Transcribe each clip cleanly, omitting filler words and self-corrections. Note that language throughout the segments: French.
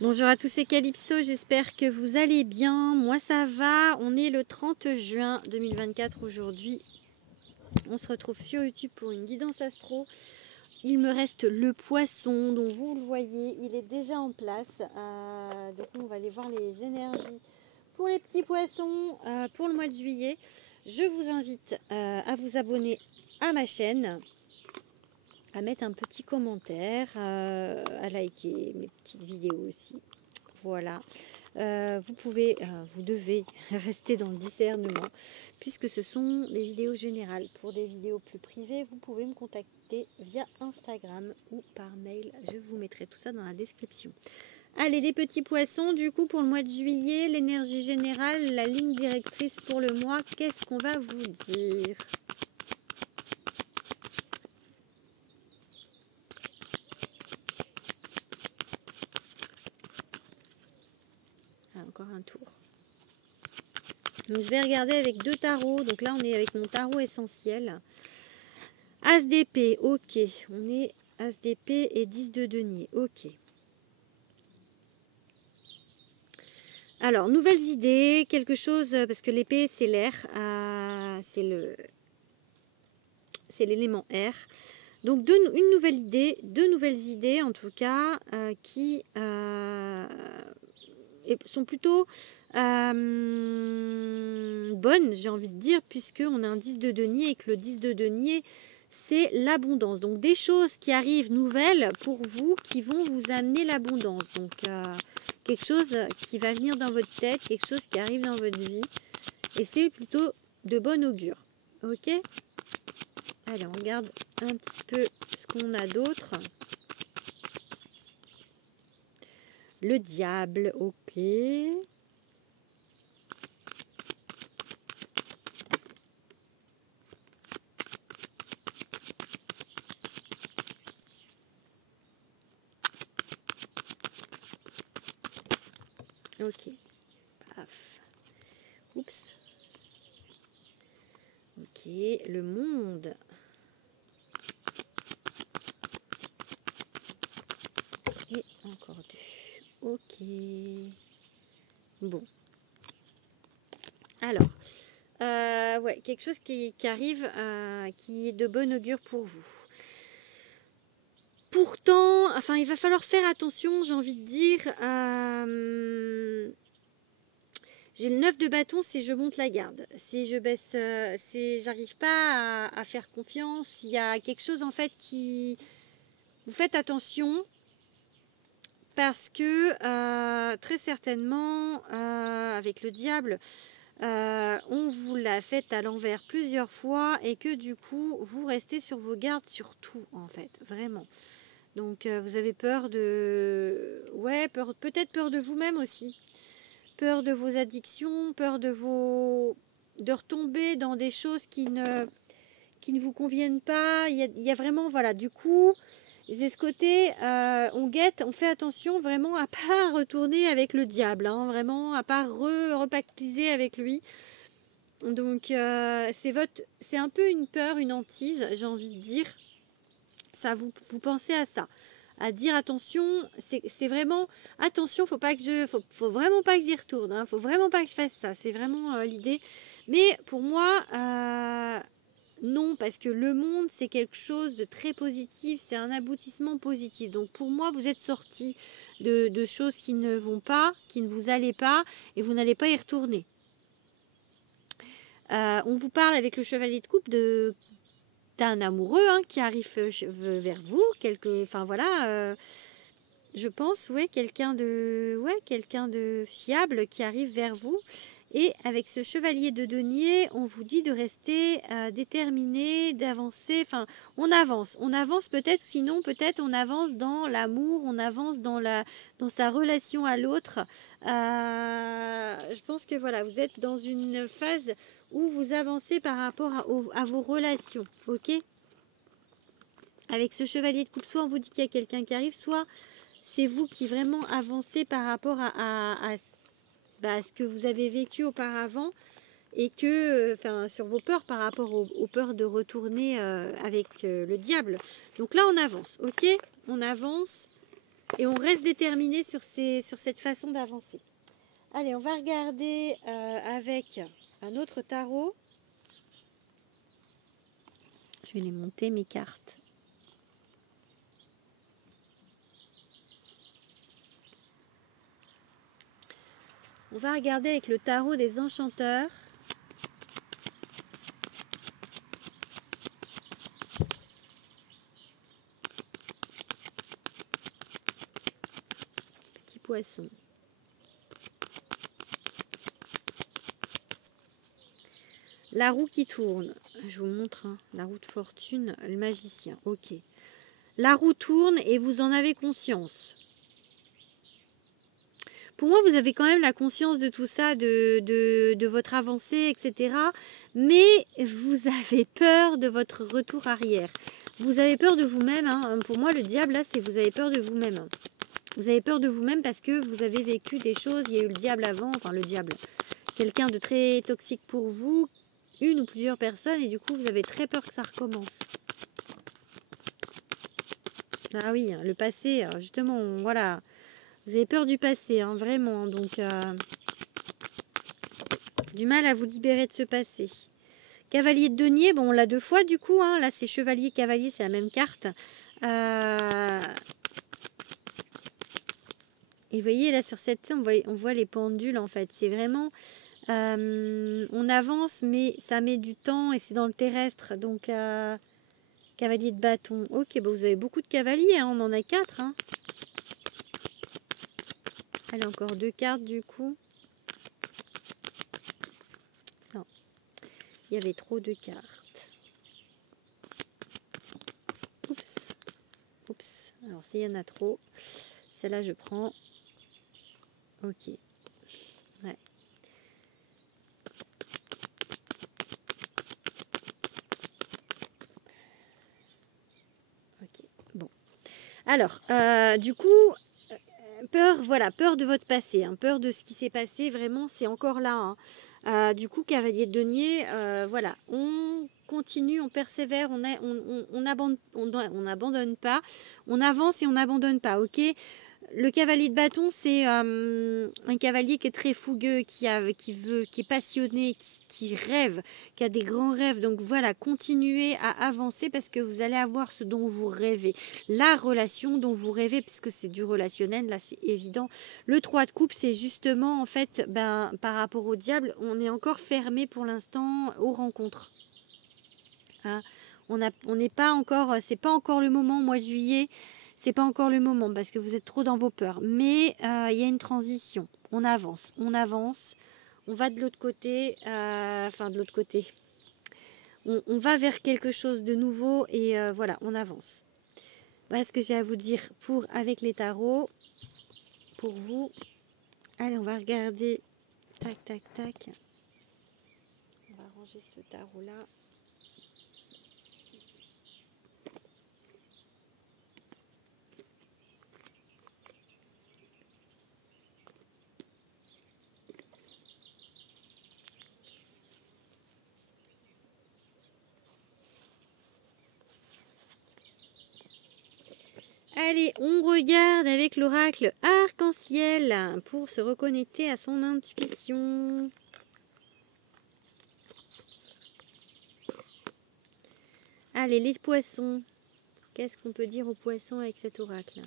Bonjour à tous, c'est Calypso, j'espère que vous allez bien. Moi ça va, on est le 30 juin 2024 aujourd'hui. On se retrouve sur YouTube pour une guidance astro. Il me reste le poisson, dont vous le voyez, il est déjà en place. Donc on va aller voir les énergies pour les petits poissons pour le mois de juillet. Je vous invite à vous abonner à ma chaîne, à mettre un petit commentaire, à liker mes petites vidéos aussi. Voilà, vous devez rester dans le discernement puisque ce sont des vidéos générales. Pour des vidéos plus privées, vous pouvez me contacter via Instagram ou par mail. Je vous mettrai tout ça dans la description. Allez, les petits poissons, du coup, pour le mois de juillet, l'énergie générale, la ligne directrice pour le mois, qu'est-ce qu'on va vous dire ? Encore un tour. Donc, je vais regarder avec deux tarots. Donc là, on est avec mon tarot essentiel. As d'épée, ok. On est As d'épée et 10 de denier, ok. Alors, nouvelles idées, quelque chose, parce que l'épée, c'est l'air. C'est l'élément air. Donc, une nouvelle idée, deux nouvelles idées, en tout cas, qui sont plutôt bonnes, j'ai envie de dire, puisqu'on a un 10 de denier et que le 10 de denier, c'est l'abondance. Donc, des choses qui arrivent nouvelles pour vous, qui vont vous amener l'abondance. Donc, quelque chose qui va venir dans votre tête, quelque chose qui arrive dans votre vie. Et c'est plutôt de bon augure. Ok ? Allez, on regarde un petit peu ce qu'on a d'autre. Le diable, ok. Ok. Paf. Oups. Ok. Le monde. Et encore deux. Ok. Bon. Alors. Ouais, quelque chose qui arrive, qui est de bon augure pour vous. Pourtant, enfin, il va falloir faire attention, j'ai envie de dire. J'ai le 9 de bâton si je monte la garde. Si je baisse, si j'arrive pas à faire confiance, il y a quelque chose en fait qui... Vous faites attention parce que très certainement, avec le diable, on vous l'a fait à l'envers plusieurs fois et que du coup, vous restez sur vos gardes sur tout en fait, vraiment. Donc, vous avez peur de... Ouais, peut-être peur de vous-même aussi. Peur de vos addictions, peur de retomber dans des choses qui ne vous conviennent pas. Il y a vraiment, voilà, du coup, j'ai ce côté, on guette, on fait attention vraiment à pas retourner avec le diable, hein, vraiment, à pas repactiser avec lui. Donc, c'est un peu une peur, une hantise, j'ai envie de dire. Ça, vous pensez à ça, à dire attention, c'est vraiment attention, faut vraiment pas que j'y retourne, hein, faut vraiment pas que je fasse ça, c'est vraiment l'idée. Mais pour moi, non, parce que le monde, c'est quelque chose de très positif, c'est un aboutissement positif. Donc pour moi, vous êtes sorti de choses qui ne vont pas, qui ne vous allaient pas, et vous n'allez pas y retourner. On vous parle avec le chevalier de coupe d'un amoureux, hein, qui arrive vers vous, enfin voilà, je pense, ouais, quelqu'un de fiable qui arrive vers vous. Et avec ce chevalier de denier, on vous dit de rester déterminé, d'avancer. Enfin, on avance peut-être, sinon peut-être on avance dans l'amour, on avance dans sa relation à l'autre. Je pense que voilà, vous êtes dans une phase où vous avancez par rapport à vos relations, ok ? Avec ce chevalier de coupe, soit on vous dit qu'il y a quelqu'un qui arrive, soit c'est vous qui vraiment avancez par rapport à ce que vous avez vécu auparavant et que, sur vos peurs par rapport aux peurs de retourner avec le diable. Donc là, on avance, ok ? On avance. Et on reste déterminé sur cette façon d'avancer. Allez, on va regarder avec un autre tarot. Je vais les monter, mes cartes. On va regarder avec le tarot des enchanteurs. Petit poisson. La roue qui tourne. Je vous montre, hein, la roue de fortune, le magicien. Ok. La roue tourne et vous en avez conscience. Pour moi, vous avez quand même la conscience de tout ça, de votre avancée, etc. Mais vous avez peur de votre retour arrière. Vous avez peur de vous-même. Hein. Pour moi, le diable, là, c'est vous avez peur de vous-même. Vous avez peur de vous-même parce que vous avez vécu des choses. Il y a eu le diable avant, enfin le diable. Quelqu'un de très toxique pour vous, une ou plusieurs personnes, et du coup, vous avez très peur que ça recommence. Ah oui, le passé, justement, voilà. Vous avez peur du passé, hein, vraiment. Donc, du mal à vous libérer de ce passé. Cavalier de denier, bon, on l'a 2 fois, du coup. Hein, là, c'est chevalier, cavalier, c'est la même carte. Et vous voyez, là, sur cette on voit les pendules, en fait. C'est vraiment... on avance, mais ça met du temps et c'est dans le terrestre. Donc, cavalier de bâton. Ok, bon, vous avez beaucoup de cavaliers, hein, on en a 4. Hein. Allez, encore 2 cartes, du coup. Non, il y avait trop de cartes. Oups. Oups. Alors, s'il y en a trop, celle-là, je prends. Ok. Ouais. Ok. Bon. Alors, du coup, peur, voilà, peur de votre passé, hein, peur de ce qui s'est passé, vraiment, c'est encore là. Hein. Du coup, cavalier de denier, voilà, on continue, on persévère, on n'abandonne pas, on avance et on n'abandonne pas, ok. Le cavalier de bâton, c'est un cavalier qui est très fougueux, qui est passionné, qui rêve, qui a des grands rêves. Donc voilà, continuez à avancer parce que vous allez avoir ce dont vous rêvez. La relation dont vous rêvez, puisque c'est du relationnel, là c'est évident. Le 3 de coupe, c'est justement, en fait, par rapport au diable, on est encore fermé pour l'instant aux rencontres. Hein, on n'est pas encore, c'est pas encore le moment, mois de juillet. C'est pas encore le moment parce que vous êtes trop dans vos peurs. Mais il y a une transition. On avance. On va de l'autre côté. Enfin, de l'autre côté. On va vers quelque chose de nouveau et voilà, on avance. Voilà ce que j'ai à vous dire avec les tarots. Pour vous. Allez, on va regarder. Tac, tac, tac. On va ranger ce tarot-là. Allez, on regarde avec l'oracle arc-en-ciel pour se reconnecter à son intuition. Allez, les poissons. Qu'est-ce qu'on peut dire aux poissons avec cet oracle?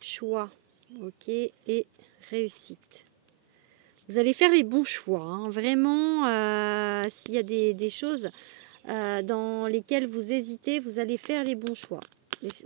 Choix, ok, et réussite. Vous allez faire les bons choix, hein. Vraiment, s'il y a des choses dans lesquelles vous hésitez, vous allez faire les bons choix.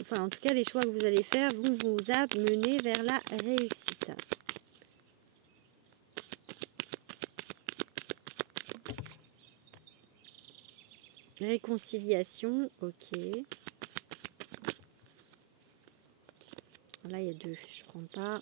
Enfin, en tout cas, les choix que vous allez faire vont vous amener vers la réussite. Réconciliation, ok. Là, il y a 2, je prends pas.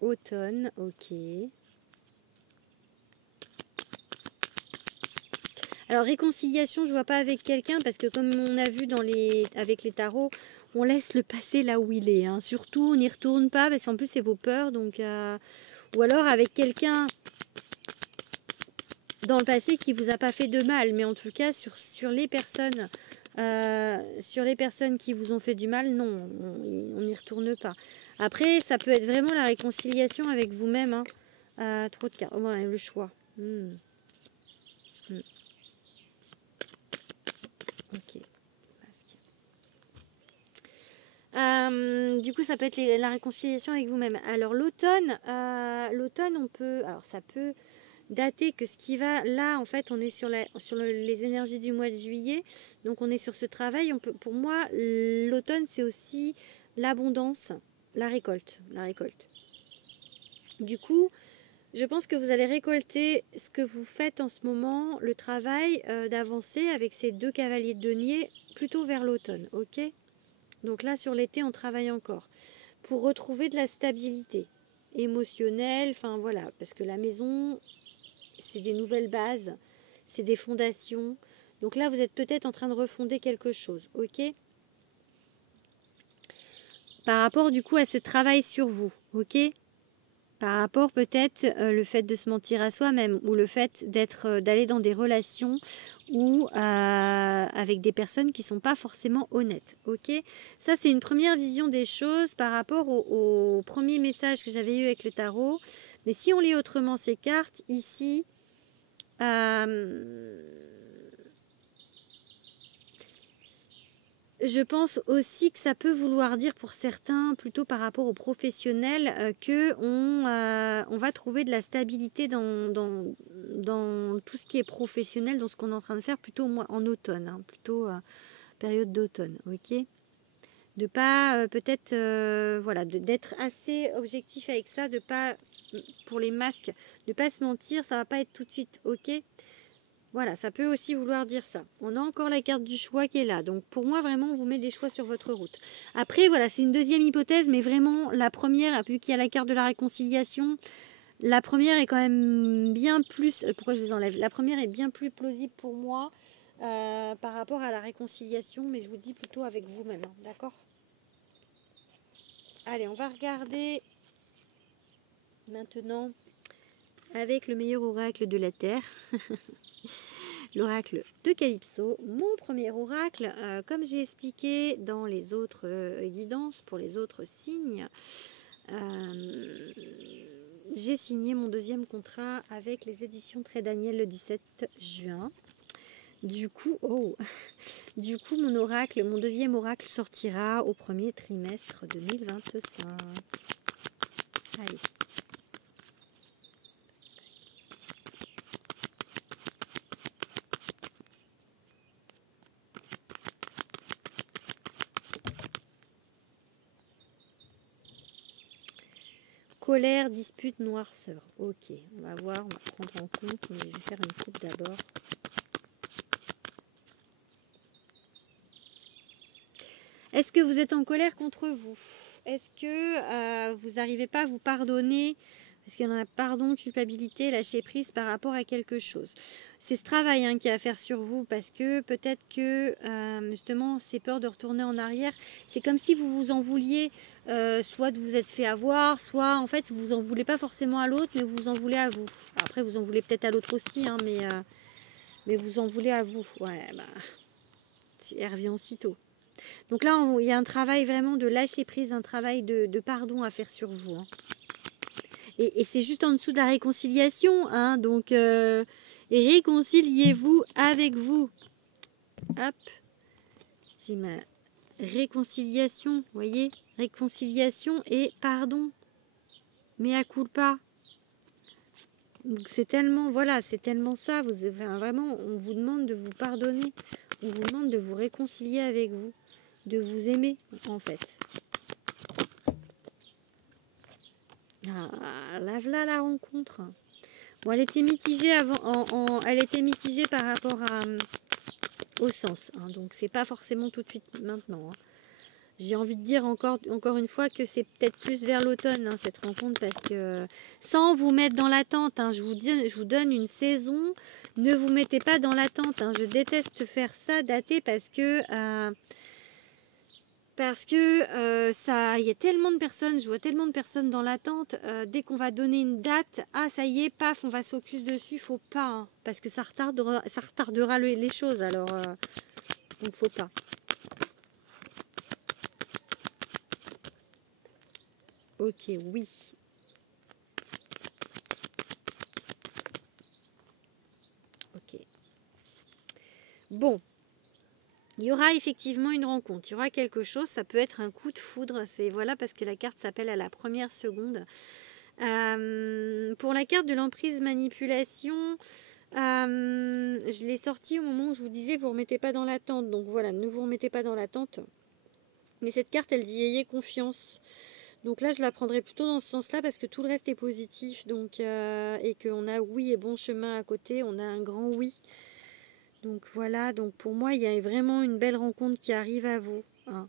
Automne, ok. Alors réconciliation, je vois pas avec quelqu'un parce que comme on a vu avec les tarots, on laisse le passé là où il est. Hein. Surtout, on n'y retourne pas parce qu'en plus c'est vos peurs. Donc, ou alors avec quelqu'un dans le passé qui vous a pas fait de mal, mais en tout cas sur les personnes qui vous ont fait du mal, non, on n'y retourne pas. Après, ça peut être vraiment la réconciliation avec vous-même. Hein. Trop de cartes. Ouais, le choix. Ok. Du coup, ça peut être la réconciliation avec vous-même. Alors, l'automne, on peut... Alors, ça peut dater que ce qui va... Là, en fait, on est sur les énergies du mois de juillet. Donc, on est sur ce travail. Pour moi, l'automne, c'est aussi l'abondance, la récolte. Du coup, je pense que vous allez récolter ce que vous faites en ce moment, le travail d'avancer avec ces 2 cavaliers de denier plutôt vers l'automne, ok? Donc là, sur l'été, on travaille encore pour retrouver de la stabilité émotionnelle, enfin voilà, parce que la maison, c'est des nouvelles bases, c'est des fondations. Donc là, vous êtes peut-être en train de refonder quelque chose, ok? Par rapport du coup à ce travail sur vous, ok? Par rapport peut-être le fait de se mentir à soi-même ou le fait d'aller dans des relations ou avec des personnes qui ne sont pas forcément honnêtes. Ok, ça c'est une première vision des choses par rapport au premier message que j'avais eu avec le tarot. Mais si on lit autrement ces cartes, ici, je pense aussi que ça peut vouloir dire pour certains, plutôt par rapport aux professionnels, qu'on va trouver de la stabilité dans tout ce qui est professionnel, dans ce qu'on est en train de faire, plutôt en automne, hein, plutôt période d'automne, ok? De pas, peut-être, voilà, d'être assez objectif avec ça, de pas, pour les masques, de pas se mentir, ça va pas être tout de suite, ok? Voilà, ça peut aussi vouloir dire ça. On a encore la carte du choix qui est là. Donc pour moi, vraiment, on vous met des choix sur votre route. Après, voilà, c'est une deuxième hypothèse, mais vraiment, la première, vu qu'il y a la carte de la réconciliation, la première est quand même bien plus... Pourquoi je les enlève? La première est bien plus plausible pour moi par rapport à la réconciliation, mais je vous dis plutôt avec vous-même, hein, d'accord? Allez, on va regarder maintenant avec le meilleur oracle de la Terre. L'oracle de Calypso, mon premier oracle, comme j'ai expliqué dans les autres guidances pour les autres signes, j'ai signé mon 2e contrat avec les éditions Très Daniel le 17 juin. Du coup, mon oracle, mon 2e oracle sortira au 1er trimestre 2025. Allez. Colère, dispute, noirceur. Ok, on va voir, on va prendre en compte, mais je vais faire une coupe d'abord. Est-ce que vous êtes en colère contre vous? Est-ce que vous n'arrivez pas à vous pardonner? Parce qu'il y en a pardon, culpabilité, lâcher prise par rapport à quelque chose. C'est ce travail qu'il y a à faire sur vous parce que peut-être que justement ces peurs de retourner en arrière, c'est comme si vous vous en vouliez, soit de vous être fait avoir, soit en fait vous en voulez pas forcément à l'autre, mais vous en voulez à vous. Après vous en voulez peut-être à l'autre aussi, hein, mais vous en voulez à vous. Ouais, bah, elle revient aussitôt. Donc là, il y a un travail vraiment de lâcher prise, un travail de pardon à faire sur vous. Hein. Et c'est juste en dessous de la réconciliation. Hein, donc, réconciliez-vous avec vous. Hop. J'ai ma réconciliation, vous voyez. Réconciliation et pardon. Mea culpa. Donc c'est tellement, voilà, c'est tellement ça. Vraiment, on vous demande de vous pardonner. On vous demande de vous réconcilier avec vous. De vous aimer, en fait. Ah, là, voilà la rencontre. Bon, elle était mitigée elle était mitigée par rapport au sens. Hein, donc, c'est pas forcément tout de suite maintenant. Hein. J'ai envie de dire encore une fois que c'est peut-être plus vers l'automne, hein, cette rencontre, parce que sans vous mettre dans l'attente, hein, je vous donne une saison, ne vous mettez pas dans l'attente. Hein, je déteste faire ça, dater, parce que ça, il y a tellement de personnes, je vois tellement de personnes dans l'attente, dès qu'on va donner une date, ah ça y est, paf, on va se focus dessus, faut pas, hein, parce que ça retardera les choses, alors donc faut pas. Ok, oui. Ok. Bon. Il y aura effectivement une rencontre, il y aura quelque chose, ça peut être un coup de foudre, c'est voilà parce que la carte s'appelle à la première seconde. Pour la carte de l'emprise manipulation, je l'ai sortie au moment où je vous disais que vous ne remettez pas dans l'attente, donc voilà, ne vous remettez pas dans l'attente. Mais cette carte, elle dit ayez confiance. Donc là, je la prendrai plutôt dans ce sens-là parce que tout le reste est positif, donc et qu'on a oui et bon chemin à côté, on a un grand oui. Donc voilà, donc pour moi, il y a vraiment une belle rencontre qui arrive à vous. Hein.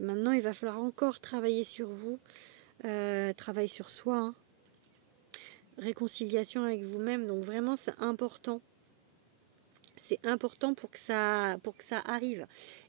Maintenant, il va falloir encore travailler sur vous, travail sur soi, hein. Réconciliation avec vous-même. Donc vraiment, c'est important. C'est important pour que ça arrive.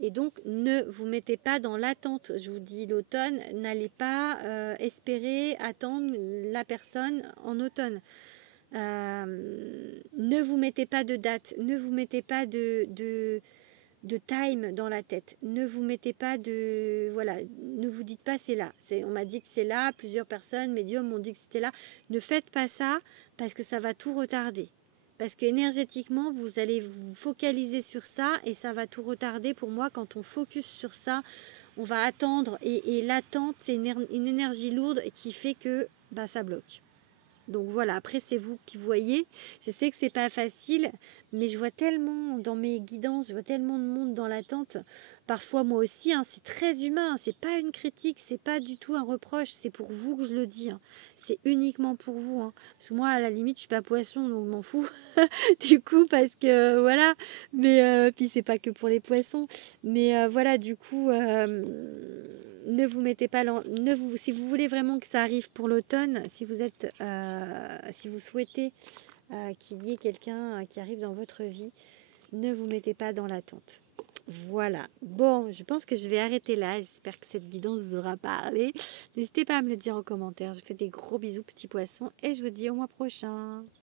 Et donc, ne vous mettez pas dans l'attente. Je vous dis l'automne, n'allez pas espérer attendre la personne en automne. Ne vous mettez pas de date, ne vous mettez pas de time dans la tête, ne vous mettez pas de... Voilà, ne vous dites pas c'est là. On m'a dit que c'est là, plusieurs personnes, médiums m'ont dit que c'était là. Ne faites pas ça parce que ça va tout retarder. Parce qu'énergétiquement, vous allez vous focaliser sur ça et ça va tout retarder. Pour moi, quand on focus sur ça, on va attendre et l'attente, c'est une énergie lourde qui fait que bah, ça bloque. Donc voilà, après c'est vous qui voyez. Je sais que c'est pas facile, mais je vois tellement dans mes guidances, je vois tellement de monde dans l'attente. Parfois moi aussi, hein, c'est très humain, c'est pas une critique, c'est pas du tout un reproche, c'est pour vous que je le dis. Hein. C'est uniquement pour vous. Hein. Parce que moi, à la limite, je suis pas poisson, donc je m'en fous. Du coup, parce que voilà. Mais puis c'est pas que pour les poissons. Mais voilà, du coup. Ne vous mettez pas si vous voulez vraiment que ça arrive pour l'automne, si vous souhaitez qu'il y ait quelqu'un qui arrive dans votre vie, ne vous mettez pas dans l'attente. Voilà. Bon, je pense que je vais arrêter là. J'espère que cette guidance vous aura parlé. N'hésitez pas à me le dire en commentaire. Je fais des gros bisous petits poissons et je vous dis au mois prochain.